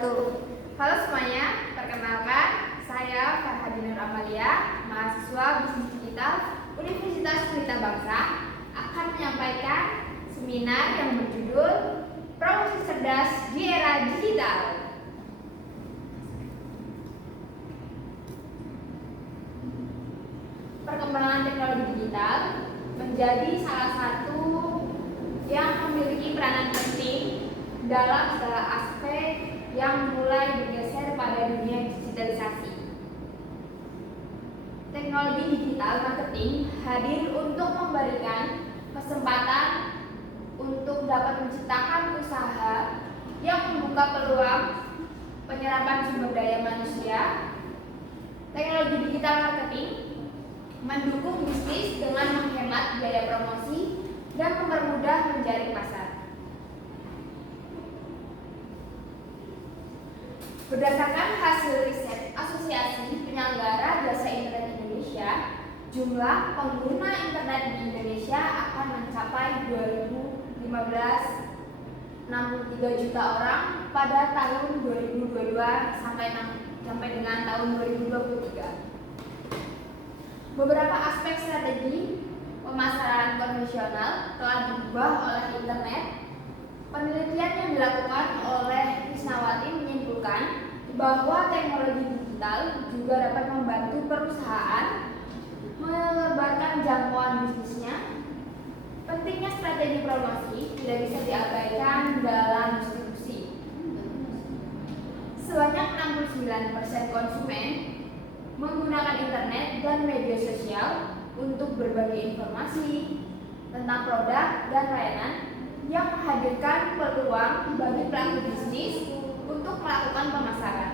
wabarakatuh. Halo semuanya, perkenalkan saya Farhadi Nur Amalia, mahasiswa Bisnis Digital Universitas Pelita Bangsa, akan menyampaikan seminar yang berjudul Promosi Cerdas di Era Digital. Perkembangan teknologi digital menjadi salah satu yang memiliki peranan penting dalam segala aspek yang mulai bergeser pada dunia digitalisasi. Teknologi digital marketing hadir untuk memberikan kesempatan untuk dapat menciptakan usaha yang membuka peluang penyerapan sumber daya manusia. Teknologi digital marketing mendukung bisnis dengan menghemat biaya promosi dan mempermudah menjaring pasar. Berdasarkan hasil riset Asosiasi Penyelenggara Jasa Internet Indonesia, jumlah pengguna internet di Indonesia akan mencapai 63 juta orang pada tahun 2022 sampai dengan tahun 2023. Beberapa aspek strategi pemasaran konvensional telah diubah oleh internet. Penelitian yang dilakukan oleh Krisnawati menyimpulkan bahwa teknologi digital juga dapat membantu perusahaan melebarkan jangkauan bisnisnya. Pentingnya strategi promosi tidak bisa diabaikan dalam distribusi. Sebanyak 69% konsumen menggunakan internet dan media sosial untuk berbagi informasi tentang produk dan layanan yang menghadirkan peluang bagi pelaku bisnis untuk melakukan pemasaran.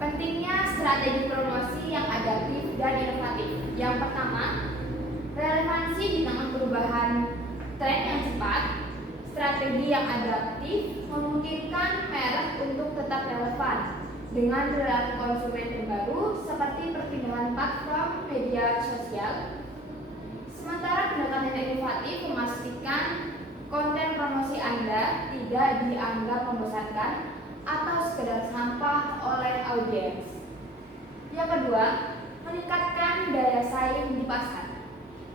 Pentingnya strategi promosi yang adaptif dan inovatif. Yang pertama, relevansi di tengah perubahan tren yang cepat. Strategi yang adaptif memungkinkan merek untuk tetap relevan dengan perilaku konsumen terbaru seperti perpindahan platform media sosial. Sementara pendekatan inovatif memastikan konten promosi Anda tidak dianggap membosankan atau sekedar sampah oleh audiens. Yang kedua, meningkatkan daya saing di pasar.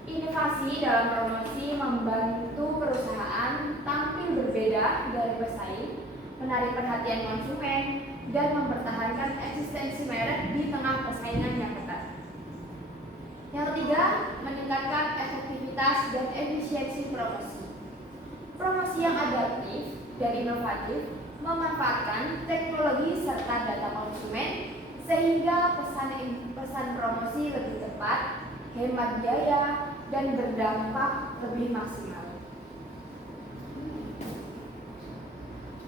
Inovasi dalam promosi membantu perusahaan tampil berbeda dari pesaing, menarik perhatian konsumen, dan mempertahankan eksistensi merek di tengah persaingan yang ketat. Yang ketiga, meningkatkan efektivitas dan efisiensi promosi. Promosi yang adaptif dan inovatif memanfaatkan teknologi serta data konsumen sehingga pesan promosi lebih tepat, hemat biaya, dan berdampak lebih maksimal.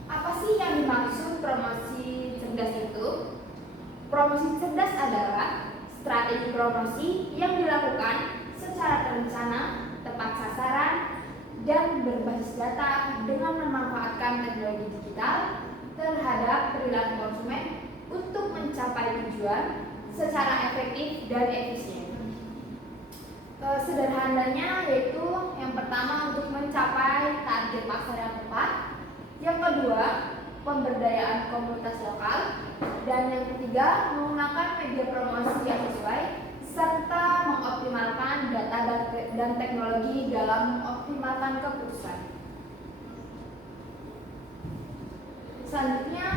Apa sih yang dimaksud promosi cerdas itu? Promosi cerdas adalah strategi promosi yang dilakukan secara terencana, tepat sasaran, dan berbasis data dengan memanfaatkan teknologi digital terhadap perilaku konsumen untuk mencapai tujuan secara efektif dan efisien. Sederhananya yaitu yang pertama untuk mencapai target pasar yang tepat, yang kedua pemberdayaan komunitas lokal, dan yang ketiga menggunakan media promosi yang sesuai serta mengoptimalkan data dan teknologi dalam mengoptimalkan keputusan. Selanjutnya,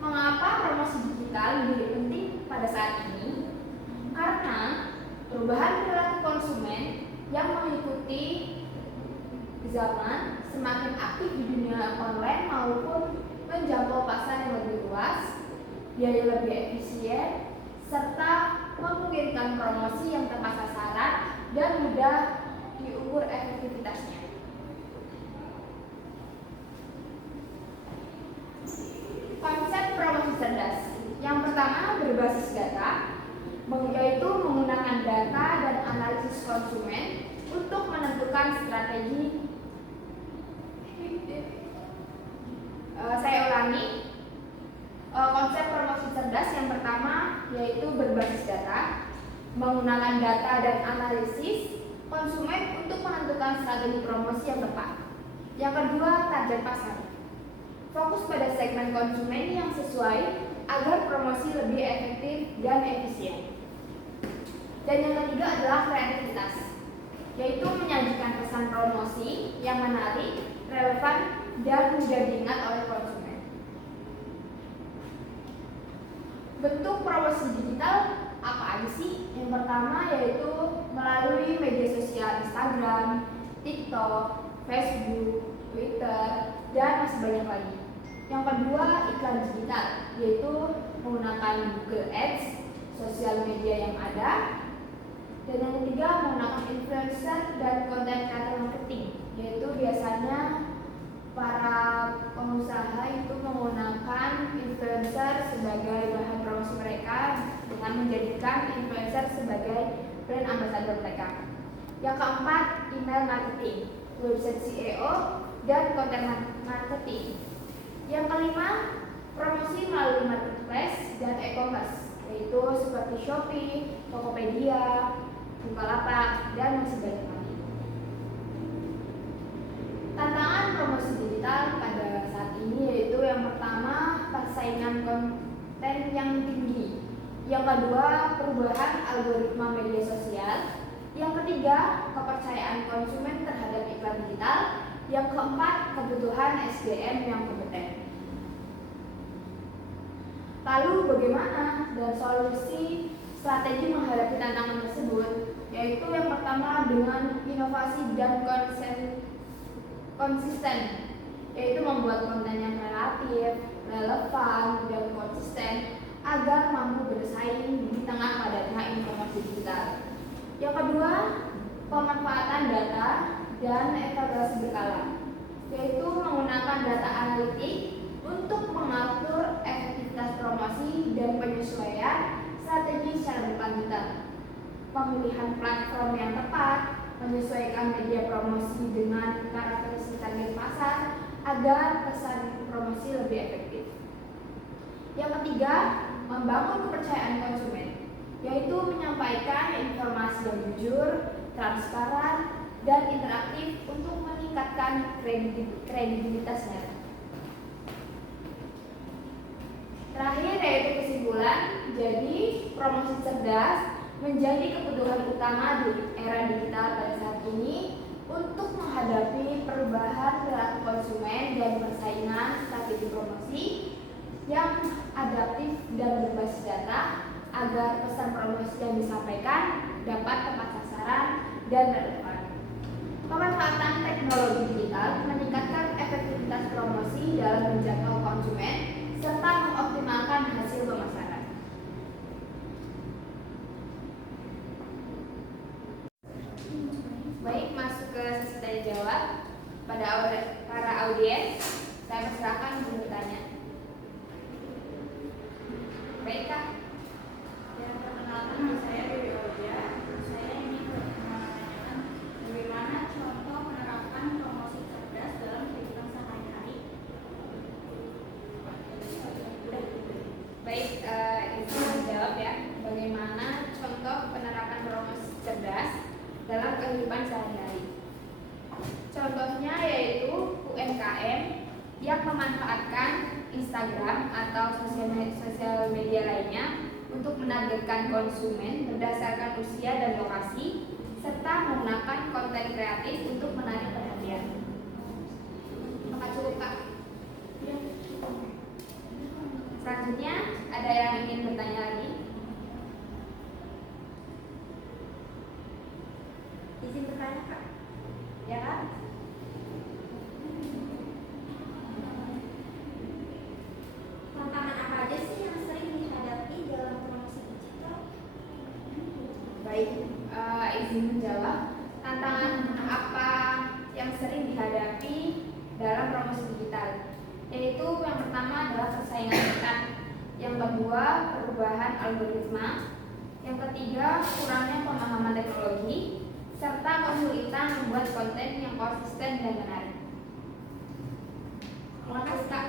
mengapa promosi digital menjadi penting pada saat ini? Karena perubahan perilaku konsumen yang mengikuti zaman semakin aktif di dunia online maupun menjangkau pasar yang lebih luas, biaya lebih efisien, serta memungkinkan promosi yang tepat sasaran dan mudah diukur efektivitasnya. Konsep promosi cerdas. Yang pertama berbasis data, yaitu menggunakan data dan analisis konsumen untuk menentukan strategi. Saya ulangi, konsep promosi cerdas yang pertama yaitu berbasis data, menggunakan data dan analisis konsumen untuk menentukan strategi promosi yang tepat. Yang kedua, target pasar. Fokus pada segmen konsumen yang sesuai agar promosi lebih efektif dan efisien. Dan yang ketiga adalah kreativitas, yaitu menyajikan pesan promosi yang menarik, relevan, dan mudah diingat oleh konsumen. Bentuk promosi digital apa aja sih? Yang pertama yaitu melalui media sosial Instagram, TikTok, Facebook, Twitter, dan masih banyak lagi. Yang kedua, iklan digital, yaitu menggunakan Google Ads, sosial media yang ada. Dan yang ketiga, menggunakan influencer dan konten kreator marketing, yaitu biasanya para pengusaha itu menggunakan influencer sebagai bahan promosi mereka dengan menjadikan influencer sebagai brand ambassador mereka. Yang keempat, email marketing, website SEO, dan konten marketing. Yang kelima, promosi melalui marketplace dan e-commerce, yaitu seperti Shopee, Tokopedia, Bukalapak, dan masih banyak lagi. Tantangan promosi digital pada saat ini yaitu yang pertama, persaingan konten yang tinggi. Yang kedua, perubahan algoritma media sosial. Yang ketiga, kepercayaan konsumen terhadap iklan digital. Yang keempat, kebutuhan SDM yang kompeten. Lalu bagaimana dan solusi strategi menghadapi tantangan tersebut? Yaitu yang pertama dengan inovasi dan konsisten, yaitu membuat konten yang kreatif, relevan, dan konsisten agar mampu bersaing di tengah padatnya informasi digital. Yang kedua, pemanfaatan data dan evaluasi berkala, yaitu menggunakan data analitik untuk mengatur efektivitas promosi dan penyesuaian strategi secara berkelanjutan. Pemilihan platform yang tepat, menyesuaikan media promosi dengan karakteristik target pasar agar pesan promosi lebih efektif. Yang ketiga, membangun kepercayaan konsumen, yaitu menyampaikan informasi yang jujur, transparan, dan interaktif untuk meningkatkan kredibilitasnya. Terakhir yaitu kesimpulan, jadi promosi cerdas menjadi kebutuhan utama di era digital pada saat ini untuk menghadapi perubahan perilaku konsumen dan persaingan strategi promosi yang adaptif dan berbasis data agar pesan promosi yang disampaikan dapat tepat sasaran dan relevan. Pemanfaatan teknologi digital meningkatkan efektivitas promosi dalam menjangkau konsumen serta mengoptimalkan hasil pemasaran. Baik, masuk ke sesi tanya jawab. Pada para audiens, saya persilakan untuk bertanya. Baik, Kak. Ya, perkenalkan saya Dewi Oja. Saya ingin menanyakan bagaimana contoh penerapan promosi cerdas dalam kehidupan sehari-hari. Baik, izin menjawab ya. Bagaimana contoh penerapan promosi cerdas dalam kehidupan sehari-hari? Contohnya yaitu UMKM yang memanfaatkan Instagram atau sosial media lainnya untuk menargetkan konsumen berdasarkan usia dan lokasi serta menggunakan konten kreatif untuk menarik perhatian. Apakah cukup, Kak? Ya. Selanjutnya, ada yang ingin bertanya lagi? Izin bertanya, Kak? Ya, Kak? Tantangan apa aja sih yang sering dihadapi dalam promosi digital? Baik, izin menjawab. Tantangan apa yang sering dihadapi dalam promosi digital? Yaitu yang pertama adalah persaingan ketat, yang kedua perubahan algoritma, yang ketiga kurangnya pemahaman teknologi, serta kesulitan membuat konten yang konsisten dan menarik. Terima kasih, Kak.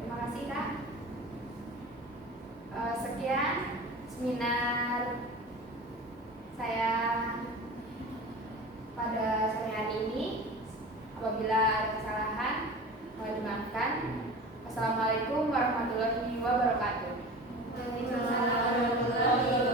Terima kasih, Kak. Sekian seminar saya Apabila ada kesalahan, mohon dimaafkan. Assalamualaikum warahmatullahi wabarakatuh. Waalaikumsalam warahmatullahi wabarakatuh.